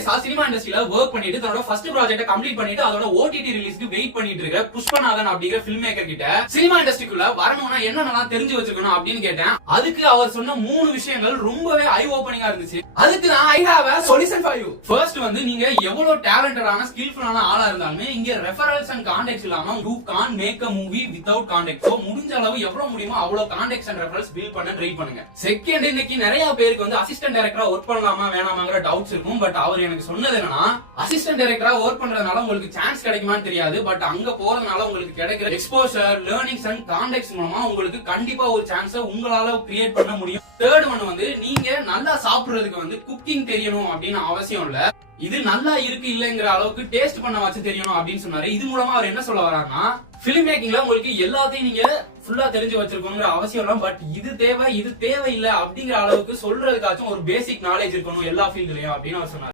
ப்ரீவியஸா cinema இண்டஸ்ட்ரியில work பண்ணிட்டு தன்னோட ஃபர்ஸ்ட் ப்ராஜெக்ட கம்ப்ளீட் பண்ணிட்டு அதோட ஓடிடி ரிலீஸ்க்கு வெயிட் பண்ணிட்டு இருக்க புஷ்பநாதன் அப்படிங்கிற ஃபில்ம் மேக்கர் கிட்ட சினிமா இண்டஸ்ட்ரிக்குள்ள வரணும்னா என்னென்னலாம் தெரிஞ்சு வச்சுக்கணும் அப்படின்னு கேட்டேன். அதுக்கு அவர் சொன்ன 3 விஷயங்கள் ரொம்பவே ஐ ஓபனிங்கா இருந்துச்சு. அதுக்கு நான் I have a solution for you. First வந்து நீங்க எவ்வளவு டேலண்டடான ஸ்கில்ஃபுல்லான ஆளா இருந்தாலுமே இங்க ரெஃபரன்ஸ் அண்ட் கான்டெக்ட் இல்லாம you can't make a movie without context. So முடிஞ்ச அளவு எவ்வளவு முடியுமோ அவ்வளவு கான்டெக்ட் அண்ட் ரெஃபரன்ஸ் பில்ட் பண்ண ட்ரை பண்ணுங்க. செகண்ட், இன்னைக்கு நிறைய பேருக்கு வந்து அசிஸ்டன்ட் டைரக்டரா ஒர்க் பண்ணலாமா வேணாமாங்கிற டவுட்ஸ் இருக்கும். பட் அவர் எனக்கு சொன்னது என்னன்னா, அசிஸ்டன்ட் டைரக்டரா ஒர்க் பண்றதுனால உங்களுக்கு சான்ஸ் கிடைக்குமான்னு தெரியாது, பட் அங்க போறதுனால உங்களுக்கு கிடைக்கிற எக்ஸ்போஷர், லேர்னிங்ஸ் அண்ட் கான்டெக்ட் மூலமா உங்களுக்கு கண்டிப்பா ஒரு சான்ஸை உங்களால கிரியேட் பண்ண முடியும். தேர்ட் ஒன் வந்து நீங்க நல்லா சாப்பிடுறதுக்கு வந்து குக்கிங் தெரியணும் அப்படின்னு அவசியம் இல்ல, இது நல்லா இருக்கு இல்லங்கிற அளவுக்கு டேஸ்ட் பண்ண வச்சு தெரியணும் அப்படின்னு சொன்னாரு. இது மூலமா அவர் என்ன சொல்ல வர்றாருன்னா, பிலிம் மேக்கிங்ல உங்களுக்கு எல்லாத்தையும் நீங்க ஃபுல்லா தெரிஞ்சு வச்சிருக்கணுங்கிற அவசியம் இல்ல, பட் இது தேவை இது தேவையில்லை அப்படிங்கிற அளவுக்கு சொல்றதுக்காச்சும் ஒரு பேசிக் நாலேஜ் இருக்கணும் எல்லா ஃபீல்ட்லயும் அப்படின்னு அவர் சொன்னார்.